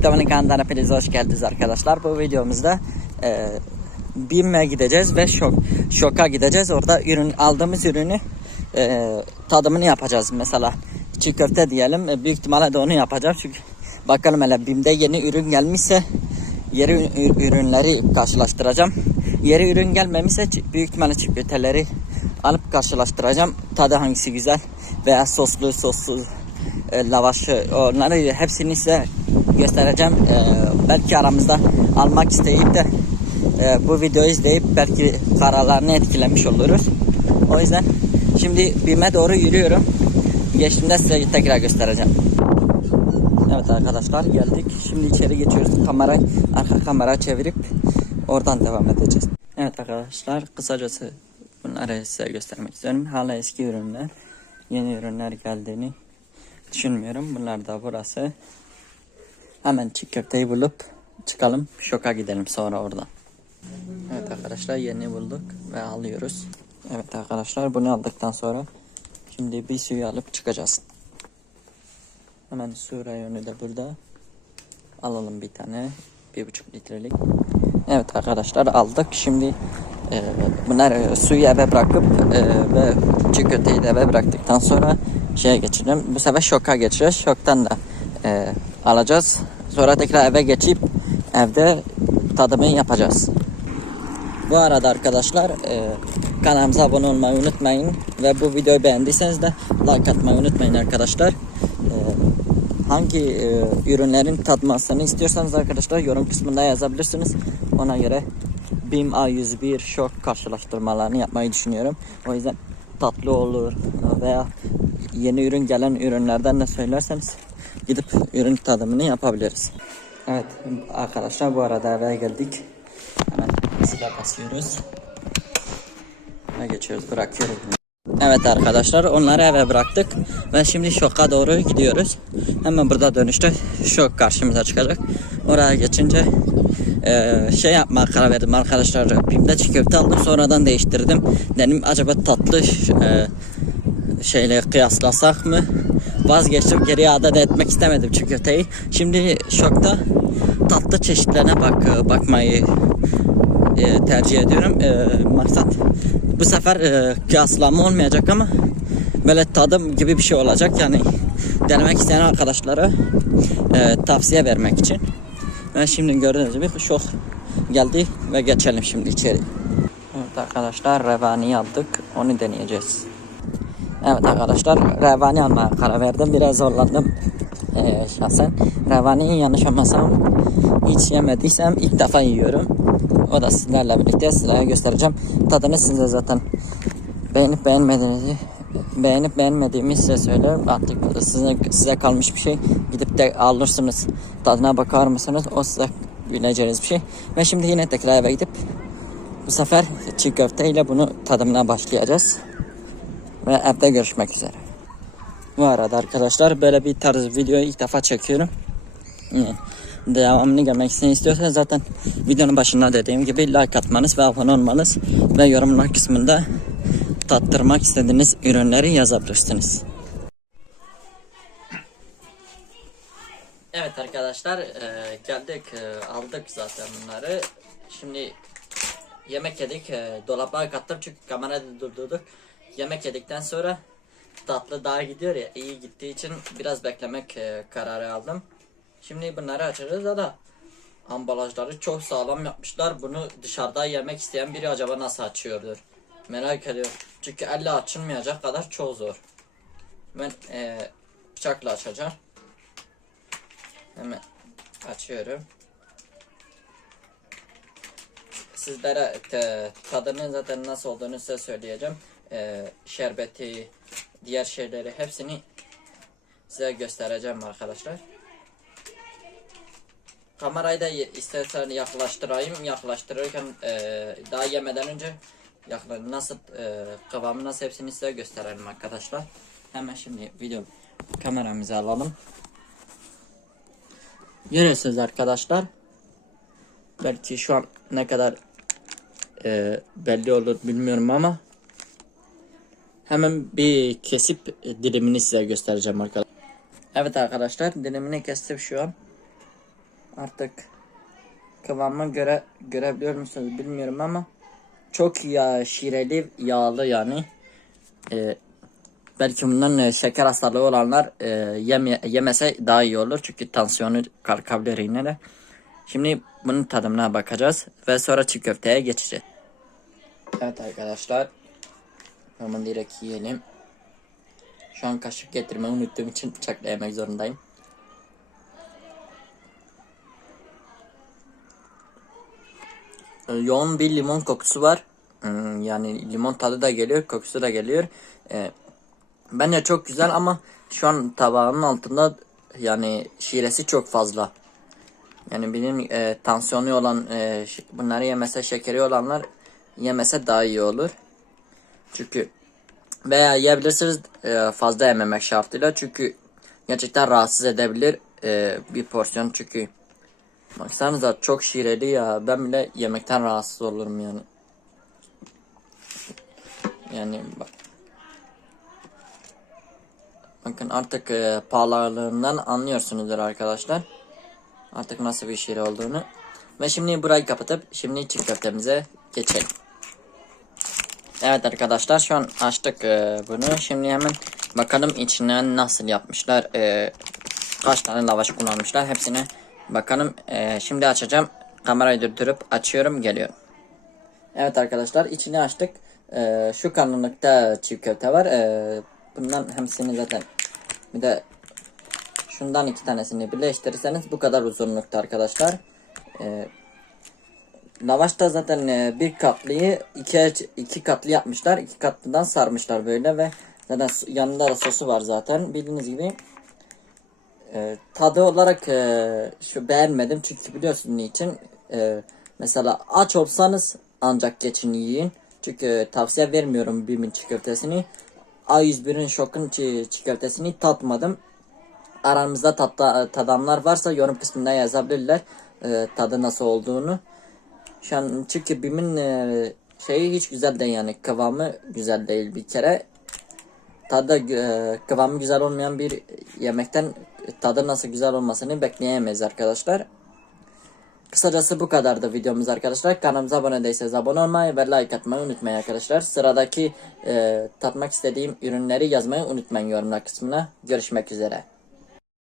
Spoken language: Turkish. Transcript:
TikTok'un kanalına hepiniz hoş geldiniz arkadaşlar. Bu videomuzda e, BİM'e gideceğiz ve şok şoka gideceğiz. Orada ürün aldığımız ürünü e, tadımını yapacağız. Mesela çiğ köfte diyelim. E, büyük ihtimalle de onu yapacağım. Çünkü bakalım hele BİM'de yeni ürün gelmişse yeni ü- ürünleri karşılaştıracağım. Yeni ürün gelmemişse büyük ihtimalle çiğ köfteleri alıp karşılaştıracağım. Tadı hangisi güzel veya soslu sossuz e, lavaşı onları hepsini size göstereceğim. E, belki aramızda almak isteyip de e, bu videoyu izleyip belki kararlarını etkilemiş oluruz. O yüzden şimdi BİM'e doğru yürüyorum. Geçtiğimde size tekrar göstereceğim. Evet arkadaşlar geldik. Şimdi içeri geçiyoruz. Kamerayı arka kamera çevirip oradan devam edeceğiz. Evet arkadaşlar kısacası bunları size göstermek istiyorum. Hala eski ürünler. Yeni ürünler geldiğini düşünmüyorum. Bunlar da burası. Hemen çiğ bulup çıkalım. Şoka gidelim sonra oradan. Evet arkadaşlar yeni bulduk ve alıyoruz. Evet arkadaşlar bunu aldıktan sonra şimdi bir suyu alıp çıkacağız. Hemen su rayonu da burada. Alalım bir tane. Bir buçuk litrelik. Evet arkadaşlar aldık. Şimdi e, bunları suyu eve bırakıp e, ve köfteyi de eve bıraktıktan sonra şeye geçelim. Bu sefer şoka geçeceğiz. Şoktan da e, alacağız. Sonra tekrar eve geçip evde tadımı yapacağız. Bu arada arkadaşlar e, kanalımıza abone olmayı unutmayın ve bu videoyu beğendiyseniz de like atmayı unutmayın arkadaşlar. E, hangi e, ürünlerin tatmasını istiyorsanız arkadaşlar yorum kısmında yazabilirsiniz. Ona göre BİM A101 şok karşılaştırmalarını yapmayı düşünüyorum. O yüzden tatlı olur veya yeni ürün gelen ürünlerden de söylerseniz gidip ürün tadımını yapabiliriz. Evet arkadaşlar bu arada eve geldik. Hemen zile basıyoruz. Ve geçiyoruz bırakıyoruz. Evet arkadaşlar onları eve bıraktık ve şimdi şoka doğru gidiyoruz. Hemen burada dönüşte şok karşımıza çıkacak. Oraya geçince eee, şey yapma karar verdim arkadaşlar. Bim'de çiğ köfte aldım sonradan değiştirdim. Dedim acaba tatlı eee, şeyle kıyaslasak mı? Vazgeçtim geriye adet etmek istemedim çiğ köfteyi. Şimdi şokta tatlı çeşitlerine bak bakmayı e, tercih ediyorum. E, maksat bu sefer e, kıyaslama olmayacak ama böyle tadım gibi bir şey olacak yani denemek isteyen arkadaşlara e, tavsiye vermek için. Ben şimdi gördüğünüz gibi şok geldi ve geçelim şimdi içeri. Evet arkadaşlar revani aldık. Onu deneyeceğiz. Evet arkadaşlar revani almaya karar verdim. Biraz zorlandım ee, şahsen. Revaniyi yanlış olmasam hiç yemediysem ilk defa yiyorum. O da sizlerle birlikte sizlere göstereceğim. Tadını size zaten beğenip beğenmediğinizi beğenip beğenmediğimi size söylerim. Artık size, size kalmış bir şey. Gidip de alırsınız. Tadına bakar mısınız? O size bileceğiniz bir şey. Ve şimdi yine tekrar eve gidip bu sefer çiğ köfte ile bunu tadımına başlayacağız. Ve evde görüşmek üzere. Bu arada arkadaşlar böyle bir tarz videoyu ilk defa çekiyorum. Yani devamını görmek istiyorsanız zaten videonun başında dediğim gibi like atmanız ve abone olmanız ve yorumlar kısmında tattırmak istediğiniz ürünleri yazabilirsiniz. Evet arkadaşlar e, geldik e, aldık zaten bunları. Şimdi yemek yedik e, dolaba kattım çünkü kamerayı durdurduk. Yemek yedikten sonra tatlı daha gidiyor ya iyi gittiği için biraz beklemek e, kararı aldım. Şimdi bunları açacağız da ambalajları çok sağlam yapmışlar. Bunu dışarıda yemek isteyen biri acaba nasıl açıyordur? Merak ediyorum. Çünkü elle açılmayacak kadar çok zor. Ben e, bıçakla açacağım. Hemen açıyorum. Sizlere tadının zaten nasıl olduğunu size söyleyeceğim. E, şerbeti, diğer şeyleri hepsini size göstereceğim arkadaşlar. Kamerayı da istersen yaklaştırayım. Yaklaştırırken e, daha yemeden önce nasıl e, kıvamı nasıl hepsini size gösterelim arkadaşlar. Hemen şimdi video kameramızı alalım. Görüyorsunuz arkadaşlar. Belki şu an ne kadar e, belli olur bilmiyorum ama hemen bir kesip dilimini size göstereceğim arkadaşlar. Evet arkadaşlar dilimini kestim şu an. Artık kıvamı göre görebiliyor musunuz bilmiyorum ama çok ya şireli yağlı yani. Ee, belki bundan e, şeker hastalığı olanlar e, yeme, yemese daha iyi olur çünkü tansiyonu kalkabilir yine de. Şimdi bunun tadımına bakacağız ve sonra çiğ köfteye geçeceğiz. Evet arkadaşlar. Hemen direkt yiyelim. Şu an kaşık getirmeyi unuttuğum için bıçakla yemek zorundayım. Ee, Yoğun bir limon kokusu var. Hmm, Yani limon tadı da geliyor, kokusu da geliyor. Ee, bence çok güzel ama şu an tabağının altında yani şiresi çok fazla. Yani benim e, tansiyonu olan e, bunları yemese şekeri olanlar yemese daha iyi olur. Çünkü veya yiyebilirsiniz e, fazla yememek şartıyla çünkü gerçekten rahatsız edebilir e, bir porsiyon çünkü baksanıza çok şireli ya ben bile yemekten rahatsız olurum yani. Yani bak. Bakın artık e, pahalılığından anlıyorsunuzdur arkadaşlar. Artık nasıl bir şiir olduğunu. Ve şimdi burayı kapatıp şimdi çiğ köftemize geçelim. Evet arkadaşlar şu an açtık e, bunu. Şimdi hemen bakalım içine nasıl yapmışlar. E, kaç tane lavaş kullanmışlar. Hepsine bakalım. E, şimdi açacağım. Kamerayı durdurup açıyorum geliyorum. Evet arkadaşlar içini açtık. E, şu kalınlıkta çiğ köfte var. E, bundan hepsini zaten bir de şundan iki tanesini birleştirirseniz bu kadar uzunlukta arkadaşlar. E, Lavaş da zaten e, bir katlıyı iki, iki katlı yapmışlar. iki katlıdan sarmışlar böyle ve zaten yanında da sosu var zaten. Bildiğiniz gibi e, tadı olarak e, şu beğenmedim çünkü biliyorsun niçin. E, mesela aç olsanız ancak geçin yiyin. Çünkü tavsiye vermiyorum Bim'in çiğ köftesini. A101'in şokun çiğ köftesini tatmadım. Aranızda tatta, tadanlar varsa yorum kısmında yazabilirler e, tadı nasıl olduğunu. An çünkü BİM'in e, şeyi hiç güzel değil yani kıvamı güzel değil bir kere. Tadı e, kıvamı güzel olmayan bir yemekten tadı nasıl güzel olmasını bekleyemeyiz arkadaşlar. Kısacası bu kadardı videomuz arkadaşlar. Kanalımıza abone değilseniz abone olmayı ve like atmayı unutmayın arkadaşlar. Sıradaki e, tatmak istediğim ürünleri yazmayı unutmayın yorumlar kısmına. Görüşmek üzere.